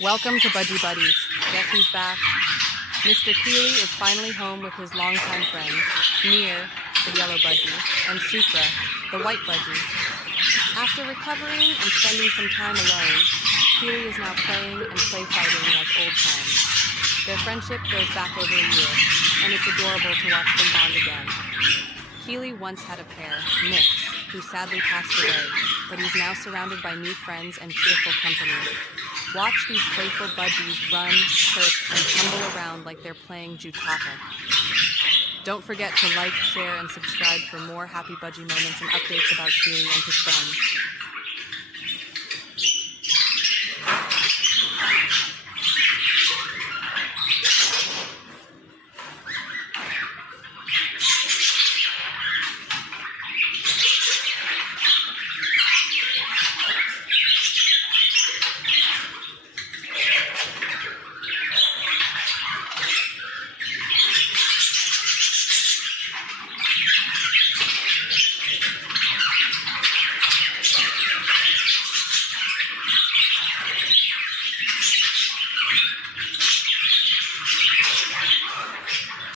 Welcome to Budgie Buddies. Guess who's back? Mr. Kili is finally home with his longtime friends, Neer, the yellow budgie, and Sukra, the white budgie. After recovering and spending some time alone, Kili is now playing and play fighting like old times. Their friendship goes back over a year, and it's adorable to watch them bond again. Kili once had a pair, Nix, who sadly passed away, but he's now surrounded by new friends and cheerful company. Watch these playful budgies run, chirp, and tumble around like they're playing jutatta. Don't forget to like, share, and subscribe for more happy budgie moments and updates about Kili and his friends.